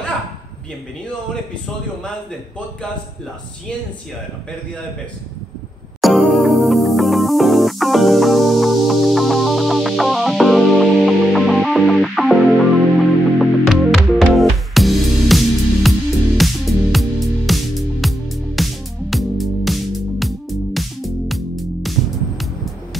Hola, bienvenido a un episodio más del podcast La Ciencia de la Pérdida de Peso.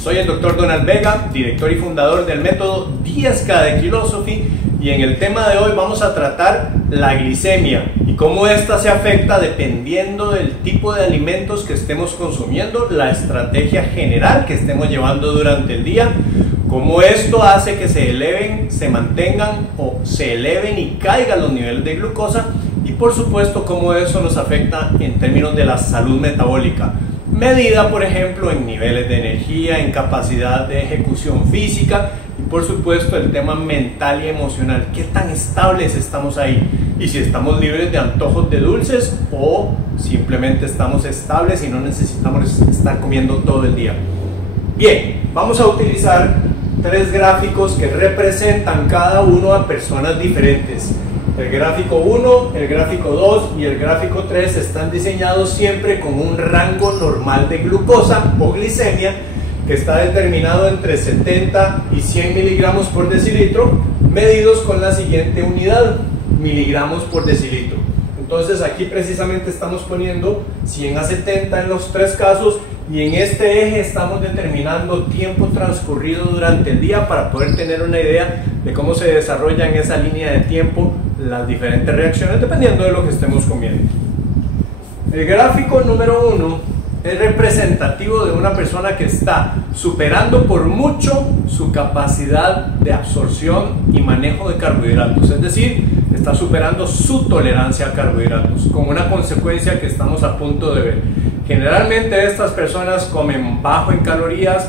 Soy el Dr. Donald Vega, director y fundador del método 10K de Kilosophy, y en el tema de hoy vamos a tratar la glicemia y cómo esta se afecta dependiendo del tipo de alimentos que estemos consumiendo, la estrategia general que estemos llevando durante el día, cómo esto hace que se eleven, se mantengan o se eleven y caigan los niveles de glucosa, y por supuesto cómo eso nos afecta en términos de la salud metabólica, medida por ejemplo en niveles de energía, en capacidad de ejecución física y por supuesto el tema mental y emocional, qué tan estables estamos ahí y si estamos libres de antojos de dulces o simplemente estamos estables y no necesitamos estar comiendo todo el día. Bien, vamos a utilizar tres gráficos que representan cada uno a personas diferentes. El gráfico 1, el gráfico 2 y el gráfico 3 están diseñados siempre con un rango normal de glucosa o glicemia que está determinado entre 70 y 100 miligramos por decilitro, medidos con la siguiente unidad, miligramos por decilitro. Entonces aquí precisamente estamos poniendo 100 a 70 en los tres casos, y en este eje estamos determinando tiempo transcurrido durante el día para poder tener una idea de cómo se desarrolla en esa línea de tiempo las diferentes reacciones dependiendo de lo que estemos comiendo. El gráfico número 1 es representativo de una persona que está superando por mucho su capacidad de absorción y manejo de carbohidratos, es decir, está superando su tolerancia a carbohidratos, con una consecuencia que estamos a punto de ver. Generalmente estas personas comen bajo en calorías,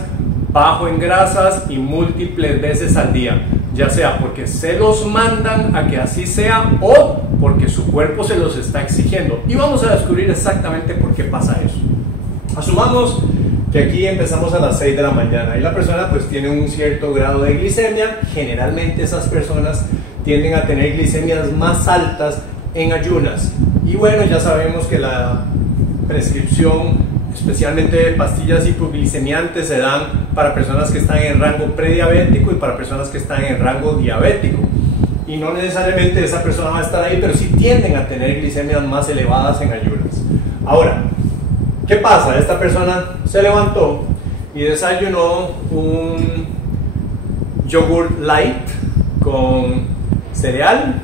bajo en grasas y múltiples veces al día, ya sea porque se los mandan a que así sea o porque su cuerpo se los está exigiendo, y vamos a descubrir exactamente por qué pasa eso. Asumamos que aquí empezamos a las 6 de la mañana y la persona pues tiene un cierto grado de glicemia. Generalmente esas personas tienden a tener glicemias más altas en ayunas, y bueno, ya sabemos que la prescripción especialmente de pastillas hipoglicemiantes se dan para personas que están en rango prediabético y para personas que están en rango diabético, y no necesariamente esa persona va a estar ahí, pero sí tienden a tener glicemias más elevadas en ayunas. Ahora, ¿qué pasa? Esta persona se levantó y desayunó un yogur light con cereal,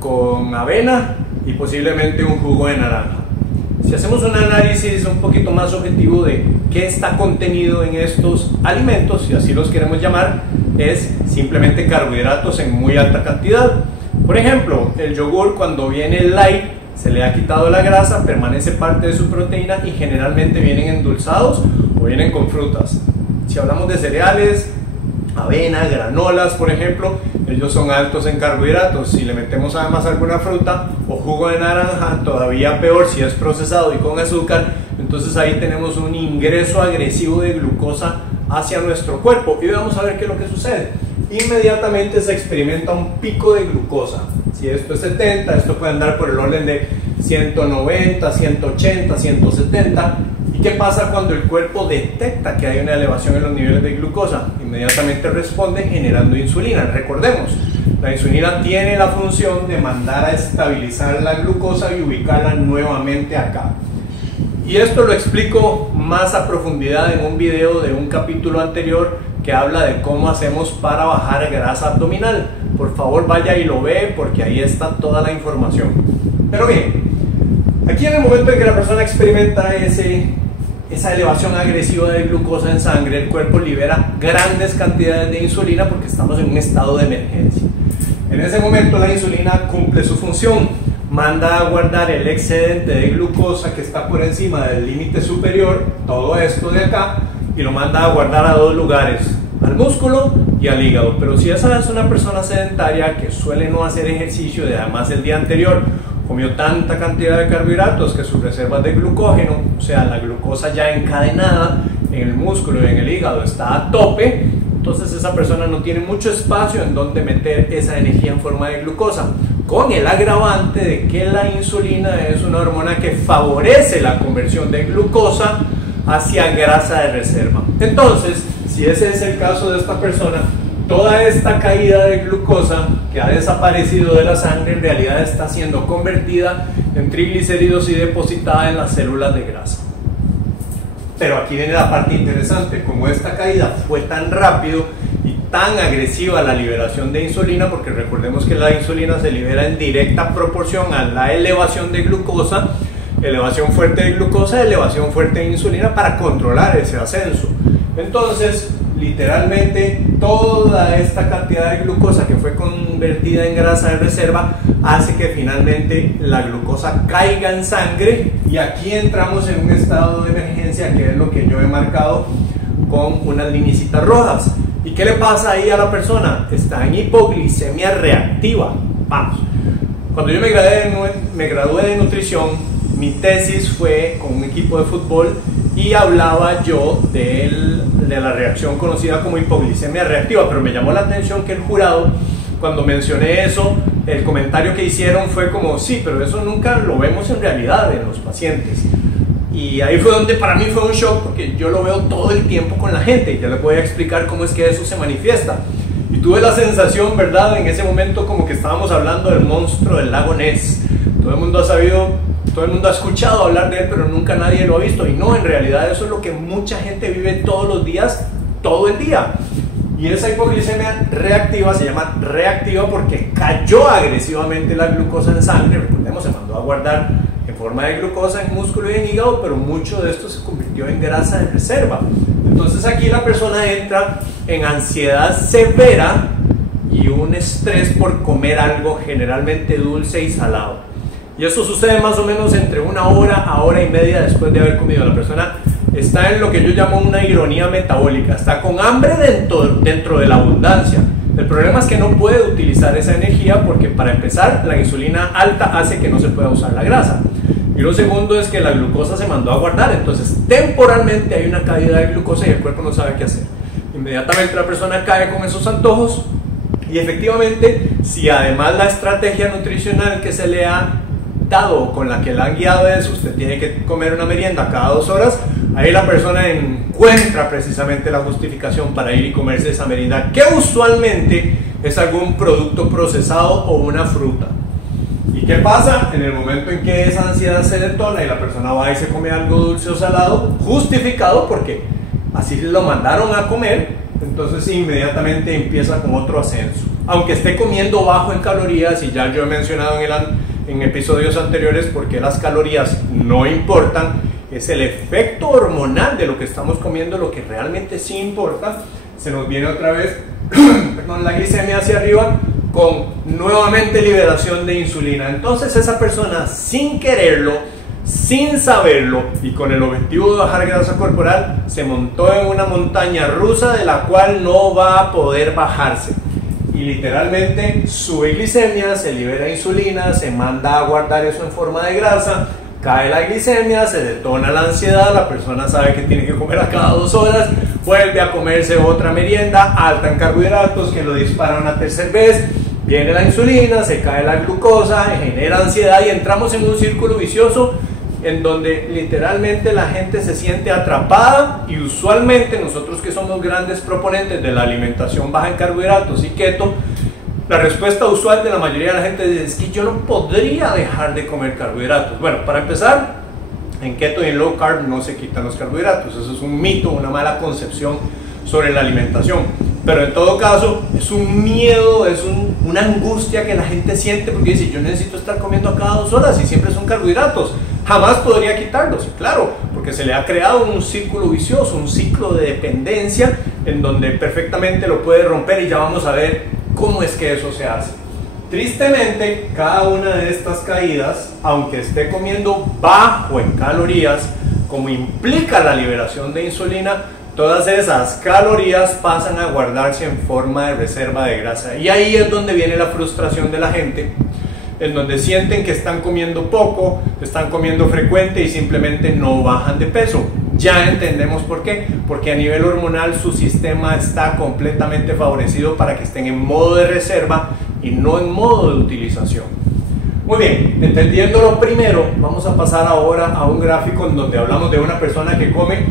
con avena y posiblemente un jugo de naranja. Si hacemos un análisis un poquito más objetivo de qué está contenido en estos alimentos, si así los queremos llamar, es simplemente carbohidratos en muy alta cantidad. Por ejemplo, el yogur, cuando viene light, se le ha quitado la grasa, permanece parte de su proteína y generalmente vienen endulzados o vienen con frutas. Si hablamos de cereales, avena, granolas por ejemplo, ellos son altos en carbohidratos. Si le metemos además alguna fruta o jugo de naranja, todavía peor si es procesado y con azúcar, entonces ahí tenemos un ingreso agresivo de glucosa hacia nuestro cuerpo, y vamos a ver qué es lo que sucede. Inmediatamente se experimenta un pico de glucosa. Si esto es 70, esto puede andar por el orden de 190, 180, 170. ¿Y qué pasa cuando el cuerpo detecta que hay una elevación en los niveles de glucosa? Inmediatamente responde generando insulina. Recordemos, la insulina tiene la función de mandar a estabilizar la glucosa y ubicarla nuevamente acá. Y esto lo explico más a profundidad en un video de un capítulo anterior que habla de cómo hacemos para bajar grasa abdominal. Por favor vaya y lo ve, porque ahí está toda la información. Pero bien, aquí en el momento en que la persona experimenta esa elevación agresiva de glucosa en sangre, el cuerpo libera grandes cantidades de insulina porque estamos en un estado de emergencia. En ese momento la insulina cumple su función, manda a guardar el excedente de glucosa que está por encima del límite superior, todo esto de acá, y lo manda a guardar a dos lugares, al músculo y al hígado. Pero si esa es una persona sedentaria que suele no hacer ejercicio y además el día anterior comió tanta cantidad de carbohidratos que sus reservas de glucógeno, o sea, la glucosa ya encadenada en el músculo y en el hígado, está a tope, entonces esa persona no tiene mucho espacio en donde meter esa energía en forma de glucosa. con el agravante de que la insulina es una hormona que favorece la conversión de glucosa hacia grasa de reserva. Entonces, si ese es el caso de esta persona, toda esta caída de glucosa que ha desaparecido de la sangre en realidad está siendo convertida en triglicéridos y depositada en las células de grasa. Pero aquí viene la parte interesante. Como esta caída fue tan rápido y tan agresiva la liberación de insulina, porque recordemos que la insulina se libera en directa proporción a la elevación de glucosa, elevación fuerte de glucosa, elevación fuerte de insulina para controlar ese ascenso. Entonces, literalmente toda esta cantidad de glucosa que fue convertida en grasa de reserva hace que finalmente la glucosa caiga en sangre, y aquí entramos en un estado de emergencia, que es lo que yo he marcado con unas lineecitas rojas. ¿Y qué le pasa ahí a la persona? Está en hipoglicemia reactiva. Vamos, cuando yo me gradué de nutrición, mi tesis fue con un equipo de fútbol y hablaba yo de la reacción conocida como hipoglicemia reactiva, pero me llamó la atención que el jurado, cuando mencioné eso, el comentario que hicieron fue como, sí, pero eso nunca lo vemos en realidad en los pacientes. Y ahí fue donde para mí fue un shock, porque yo lo veo todo el tiempo con la gente y ya les voy a explicar cómo es que eso se manifiesta. Y tuve la sensación, ¿verdad?, en ese momento como que estábamos hablando del monstruo del lago Ness. Todo el mundo ha sabido, todo el mundo ha escuchado hablar de él, pero nunca nadie lo ha visto. Y no, en realidad eso es lo que mucha gente vive todos los días, todo el día. Y esa hipoglicemia reactiva se llama reactiva porque cayó agresivamente la glucosa en sangre. Recordemos, se mandó a guardar en forma de glucosa en músculo y en hígado, pero mucho de esto se convirtió en grasa de reserva. Entonces aquí la persona entra en ansiedad severa y un estrés por comer algo generalmente dulce y salado. Y eso sucede más o menos entre 1 hora a 1 hora y media después de haber comido. La persona está en lo que yo llamo una ironía metabólica, está con hambre dentro de la abundancia. El problema es que no puede utilizar esa energía porque, para empezar, la insulina alta hace que no se pueda usar la grasa. Y lo segundo es que la glucosa se mandó a guardar, entonces temporalmente hay una caída de glucosa y el cuerpo no sabe qué hacer. Inmediatamente la persona cae con esos antojos, y efectivamente, si además la estrategia nutricional que se le ha dado, con la que la han guiado, es usted tiene que comer una merienda cada 2 horas, ahí la persona encuentra precisamente la justificación para ir y comerse esa merienda, que usualmente es algún producto procesado o una fruta. ¿Y qué pasa? En el momento en que esa ansiedad se detona y la persona va y se come algo dulce o salado, justificado porque así lo mandaron a comer, entonces inmediatamente empieza con otro ascenso. Aunque esté comiendo bajo en calorías, y ya yo he mencionado en episodios anteriores por qué las calorías no importan, es el efecto hormonal de lo que estamos comiendo lo que realmente sí importa. Se nos viene otra vez perdón, la glicemia hacia arriba, con nuevamente liberación de insulina. Entonces esa persona, sin quererlo, sin saberlo y con el objetivo de bajar grasa corporal, se montó en una montaña rusa de la cual no va a poder bajarse. Y literalmente sube glicemia, se libera insulina, se manda a guardar eso en forma de grasa, cae la glicemia, se detona la ansiedad, la persona sabe que tiene que comer a cada 2 horas, vuelve a comerse otra merienda alta en carbohidratos que lo dispara una tercera vez, viene la insulina, se cae la glucosa, genera ansiedad y entramos en un círculo vicioso en donde literalmente la gente se siente atrapada. Y usualmente nosotros, que somos grandes proponentes de la alimentación baja en carbohidratos y keto, la respuesta usual de la mayoría de la gente es que yo no podría dejar de comer carbohidratos. Bueno, para empezar, en keto y en low carb no se quitan los carbohidratos. Eso es un mito, una mala concepción sobre la alimentación. Pero en todo caso, es un miedo, es una angustia que la gente siente porque dice, yo necesito estar comiendo a cada 2 horas y siempre son carbohidratos. Jamás podría quitarlos. Y claro, porque se le ha creado un círculo vicioso, un ciclo de dependencia en donde perfectamente lo puede romper, y ya vamos a ver cómo es que eso se hace. Tristemente, cada una de estas caídas, aunque esté comiendo bajo en calorías, como implica la liberación de insulina, todas esas calorías pasan a guardarse en forma de reserva de grasa. Y ahí es donde viene la frustración de la gente, en donde sienten que están comiendo poco, están comiendo frecuente y simplemente no bajan de peso. Ya entendemos por qué, porque a nivel hormonal su sistema está completamente favorecido para que estén en modo de reserva y no en modo de utilización. Muy bien, entendiéndolo primero, vamos a pasar ahora a un gráfico en donde hablamos de una persona que come,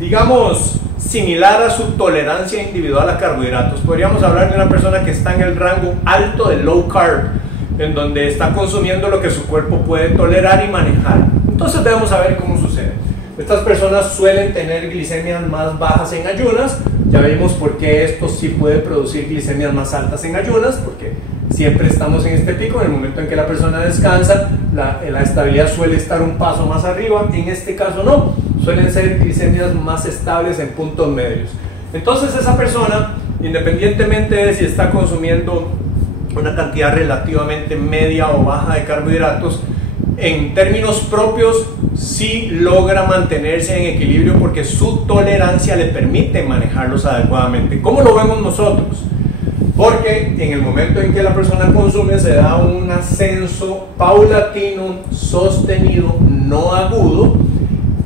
digamos, similar a su tolerancia individual a carbohidratos. Podríamos hablar de una persona que está en el rango alto de low carb, en donde está consumiendo lo que su cuerpo puede tolerar y manejar. Entonces vamos a ver cómo sucede. Estas personas suelen tener glicemias más bajas en ayunas. Ya vimos por qué esto sí puede producir glicemias más altas en ayunas, porque siempre estamos en este pico. En el momento en que la persona descansa, la estabilidad suele estar un paso más arriba. En este caso no, suelen ser glicemias más estables en puntos medios. Entonces esa persona, independientemente de si está consumiendo una cantidad relativamente media o baja de carbohidratos, en términos propios sí logra mantenerse en equilibrio porque su tolerancia le permite manejarlos adecuadamente. ¿Cómo lo vemos nosotros? Porque en el momento en que la persona consume se da un ascenso paulatino, sostenido, no agudo,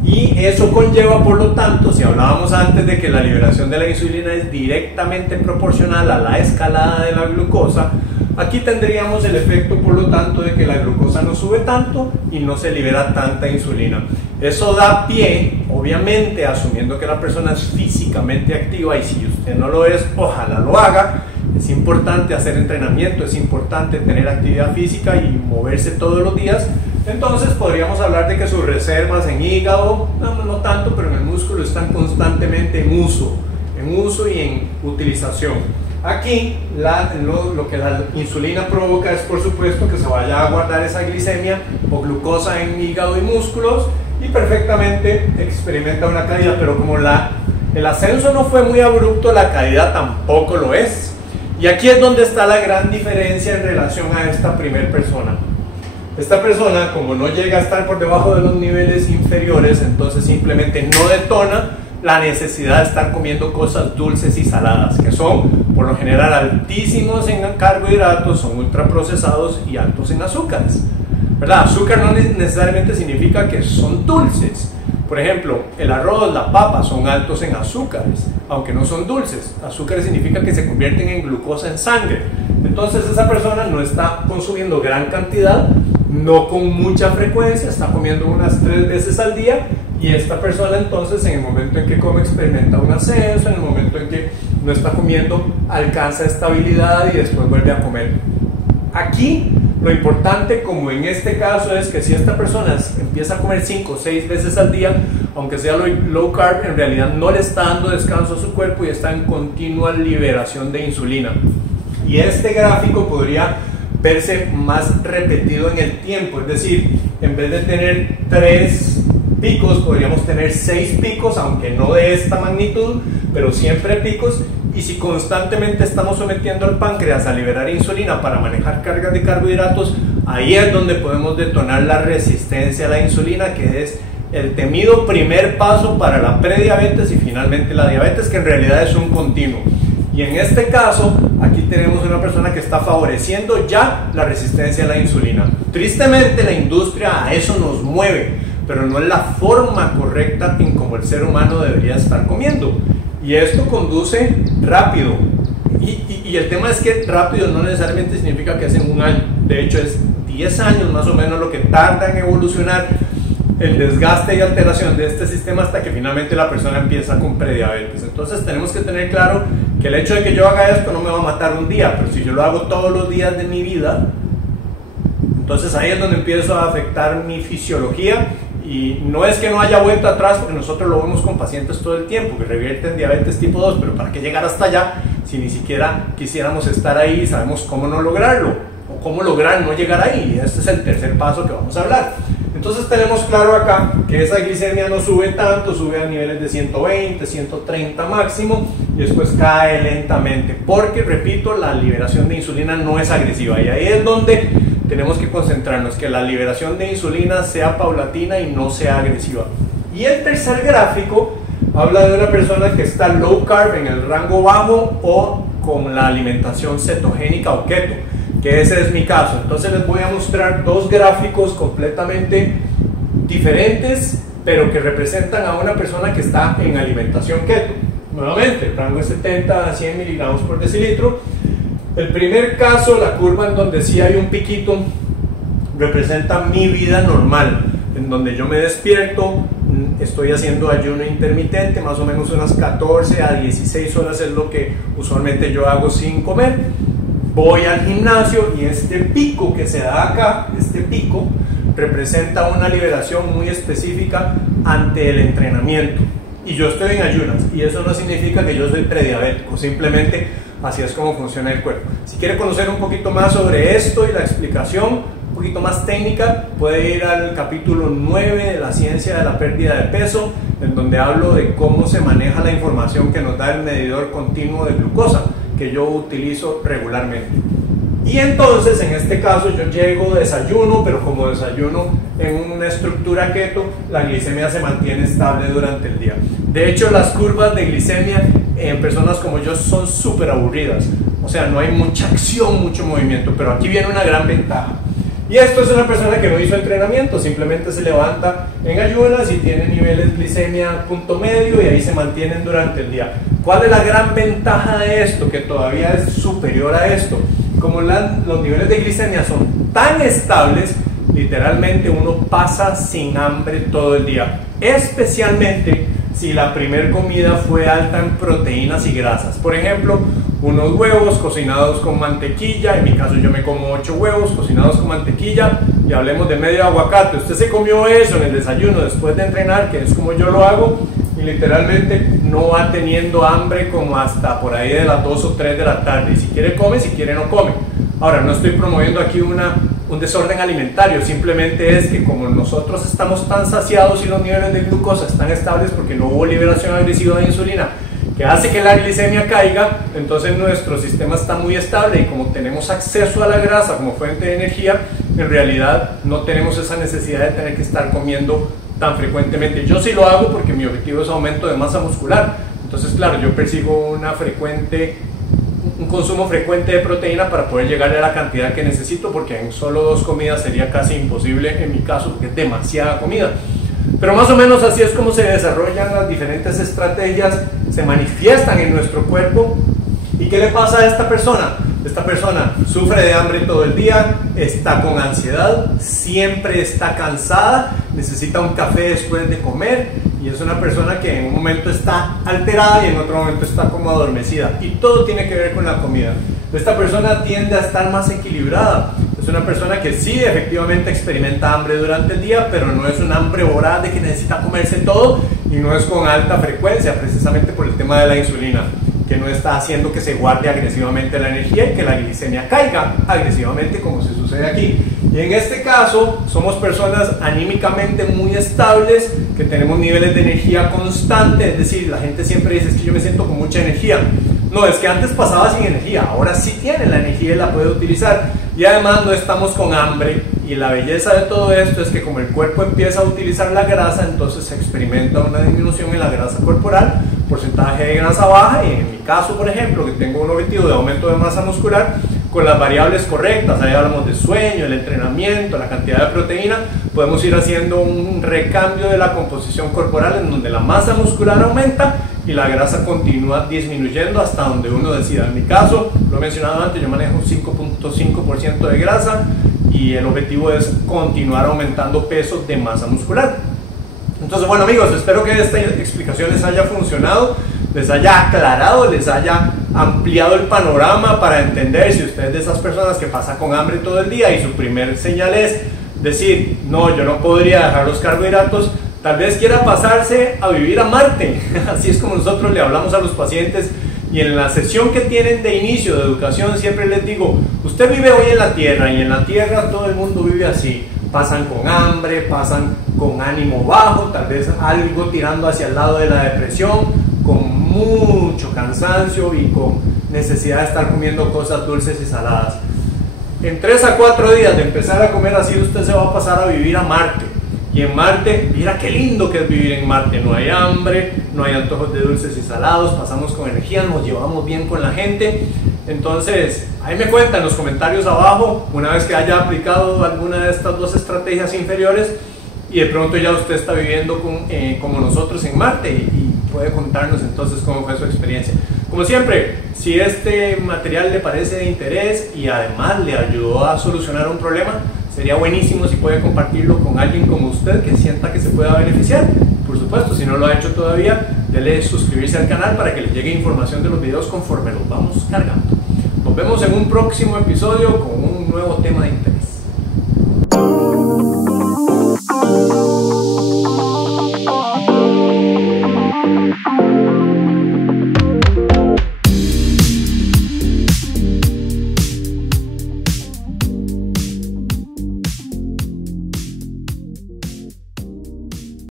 y eso conlleva, por lo tanto, si hablábamos antes de que la liberación de la insulina es directamente proporcional a la escalada de la glucosa, aquí tendríamos el efecto, por lo tanto, de que la glucosa no sube tanto y no se libera tanta insulina. Eso da pie, obviamente, asumiendo que la persona es físicamente activa, y si usted no lo es, ojalá lo haga. Es importante hacer entrenamiento, es importante tener actividad física y moverse todos los días. Entonces podríamos hablar de que sus reservas en hígado, no tanto, pero en el músculo están constantemente en uso y en utilización. Aquí lo que la insulina provoca es, por supuesto, que se vaya a guardar esa glicemia o glucosa en hígado y músculos, y perfectamente experimenta una caída, pero como el ascenso no fue muy abrupto, la caída tampoco lo es. Y aquí es donde está la gran diferencia en relación a esta primera persona. Esta persona, como no llega a estar por debajo de los niveles inferiores, entonces simplemente no detona la necesidad de estar comiendo cosas dulces y saladas, que son por lo general altísimos en carbohidratos, son ultraprocesados y altos en azúcares, ¿verdad? Azúcar no necesariamente significa que son dulces. Por ejemplo, el arroz, la papa son altos en azúcares, aunque no son dulces. Azúcares significa que se convierten en glucosa en sangre. Entonces esa persona no está consumiendo gran cantidad, no con mucha frecuencia, está comiendo unas 3 veces al día, y esta persona entonces en el momento en que come experimenta un ascenso, en el momento en que no está comiendo alcanza estabilidad y después vuelve a comer. Aquí lo importante, como en este caso, es que si esta persona empieza a comer 5 o 6 veces al día, aunque sea low carb, en realidad no le está dando descanso a su cuerpo y está en continua liberación de insulina. Y este gráfico podría verse más repetido en el tiempo, es decir, en vez de tener 3 picos, podríamos tener 6 picos, aunque no de esta magnitud, pero siempre picos. Y si constantemente estamos sometiendo al páncreas a liberar insulina para manejar cargas de carbohidratos, ahí es donde podemos detonar la resistencia a la insulina, que es el temido primer paso para la prediabetes y finalmente la diabetes, que en realidad es un continuo. Y en este caso, aquí tenemos una persona que está favoreciendo ya la resistencia a la insulina. Tristemente, la industria a eso nos mueve, pero no es la forma correcta en cómo el ser humano debería estar comiendo. Y esto conduce rápido. Y el tema es que rápido no necesariamente significa que es en un año. De hecho, es 10 años más o menos lo que tarda en evolucionar el desgaste y alteración de este sistema hasta que finalmente la persona empieza con prediabetes. Entonces tenemos que tener claro que el hecho de que yo haga esto no me va a matar un día, pero si yo lo hago todos los días de mi vida, entonces ahí es donde empiezo a afectar mi fisiología. Y no es que no haya vuelta atrás, porque nosotros lo vemos con pacientes todo el tiempo que revierten diabetes tipo 2, pero ¿para qué llegar hasta allá si ni siquiera quisiéramos estar ahí y sabemos cómo no lograrlo? O cómo lograr no llegar ahí. Este es el tercer paso que vamos a hablar. Entonces tenemos claro acá que esa glicemia no sube tanto, sube a niveles de 120, 130 máximo, y después cae lentamente, porque, repito, la liberación de insulina no es agresiva, y ahí es donde tenemos que concentrarnos, que la liberación de insulina sea paulatina y no sea agresiva. Y el tercer gráfico habla de una persona que está low carb, en el rango bajo, o con la alimentación cetogénica o keto, que ese es mi caso. Entonces les voy a mostrar 2 gráficos completamente diferentes, pero que representan a una persona que está en alimentación keto. Nuevamente, el rango es 70 a 100 miligramos por decilitro. El primer caso, la curva en donde sí hay un piquito representa mi vida normal, en donde yo me despierto, estoy haciendo ayuno intermitente, más o menos unas 14 a 16 horas es lo que usualmente yo hago sin comer. Voy al gimnasio y este pico que se da acá, este pico, representa una liberación muy específica ante el entrenamiento. Y yo estoy en ayunas, y eso no significa que yo soy prediabético, simplemente así es como funciona el cuerpo. Si quiere conocer un poquito más sobre esto y la explicación un poquito más técnica, puede ir al capítulo 9 de la ciencia de la pérdida de peso, en donde hablo de cómo se maneja la información que nos da el medidor continuo de glucosa, que yo utilizo regularmente. Y entonces, en este caso, yo llego, desayuno, pero como desayuno en una estructura keto, la glicemia se mantiene estable durante el día. De hecho, las curvas de glicemia en personas como yo son súper aburridas. O sea, no hay mucha acción, mucho movimiento, pero aquí viene una gran ventaja. Y esto es una persona que no hizo entrenamiento, simplemente se levanta en ayunas y tiene niveles glicemia punto medio y ahí se mantienen durante el día. ¿Cuál es la gran ventaja de esto? Que todavía es superior a esto. Como los niveles de glicemia son tan estables, literalmente uno pasa sin hambre todo el día. Especialmente si la primera comida fue alta en proteínas y grasas. Por ejemplo, unos huevos cocinados con mantequilla, en mi caso yo me como 8 huevos cocinados con mantequilla y hablemos de medio aguacate. Usted se comió eso en el desayuno después de entrenar, que es como yo lo hago, y literalmente no va teniendo hambre como hasta por ahí de las 2 o 3 de la tarde. Y si quiere come, si quiere no come. Ahora, no estoy promoviendo aquí un desorden alimentario, simplemente es que como nosotros estamos tan saciados y los niveles de glucosa están estables porque no hubo liberación agresiva de insulina, que hace que la glicemia caiga, entonces nuestro sistema está muy estable y como tenemos acceso a la grasa como fuente de energía, en realidad no tenemos esa necesidad de tener que estar comiendo tan frecuentemente. Yo sí lo hago porque mi objetivo es aumento de masa muscular, entonces claro, yo persigo un consumo frecuente de proteína para poder llegar a la cantidad que necesito, porque en solo 2 comidas sería casi imposible en mi caso, porque es demasiada comida. Pero más o menos así es como se desarrollan las diferentes estrategias, se manifiestan en nuestro cuerpo. ¿Y qué le pasa a esta persona? Esta persona sufre de hambre todo el día, está con ansiedad, siempre está cansada, necesita un café después de comer y es una persona que en un momento está alterada y en otro momento está como adormecida. Y todo tiene que ver con la comida. Esta persona tiende a estar más equilibrada. Es una persona que sí, efectivamente experimenta hambre durante el día, pero no es un hambre voraz de que necesita comerse todo y no es con alta frecuencia, precisamente por el tema de la insulina, que no está haciendo que se guarde agresivamente la energía y que la glicemia caiga agresivamente como se sucede aquí. Y en este caso somos personas anímicamente muy estables, que tenemos niveles de energía constante, es decir, la gente siempre dice, es que yo me siento con mucha energía. No, es que antes pasaba sin energía, ahora sí tiene la energía y la puede utilizar. Y además no estamos con hambre. Y la belleza de todo esto es que como el cuerpo empieza a utilizar la grasa, entonces se experimenta una disminución en la grasa corporal, porcentaje de grasa baja, y en mi caso, por ejemplo, que tengo un objetivo de aumento de masa muscular, con las variables correctas, ahí hablamos de sueño, el entrenamiento, la cantidad de proteína, podemos ir haciendo un recambio de la composición corporal en donde la masa muscular aumenta y la grasa continúa disminuyendo hasta donde uno decida. En mi caso, lo he mencionado antes, yo manejo un 5.5% de grasa y el objetivo es continuar aumentando peso de masa muscular. Entonces, bueno amigos, espero que esta explicación les haya funcionado, les haya aclarado, les haya ampliado el panorama para entender si usted es de esas personas que pasa con hambre todo el día y su primer señal es decir, no, yo no podría dejar los carbohidratos, tal vez quiera pasarse a vivir a Marte. Así es como nosotros le hablamos a los pacientes y en la sesión que tienen de inicio de educación siempre les digo, usted vive hoy en la Tierra y en la Tierra todo el mundo vive así. Pasan con hambre, pasan con ánimo bajo, tal vez algo tirando hacia el lado de la depresión, con mucho cansancio y con necesidad de estar comiendo cosas dulces y saladas. En 3 a 4 días de empezar a comer así, usted se va a pasar a vivir a Marte. Y en Marte, mira qué lindo que es vivir en Marte. No hay hambre, no hay antojos de dulces y salados, pasamos con energía, nos llevamos bien con la gente. Entonces, ahí me cuentan en los comentarios abajo, una vez que haya aplicado alguna de estas 2 estrategias inferiores y de pronto ya usted está viviendo como nosotros en Marte y puede contarnos entonces cómo fue su experiencia. Como siempre, si este material le parece de interés y además le ayudó a solucionar un problema, Sería buenísimo si puede compartirlo con alguien como usted que sienta que se pueda beneficiar. Por supuesto, si no lo ha hecho todavía, dele suscribirse al canal para que le llegue información de los videos conforme los vamos cargando. Nos vemos en un próximo episodio con un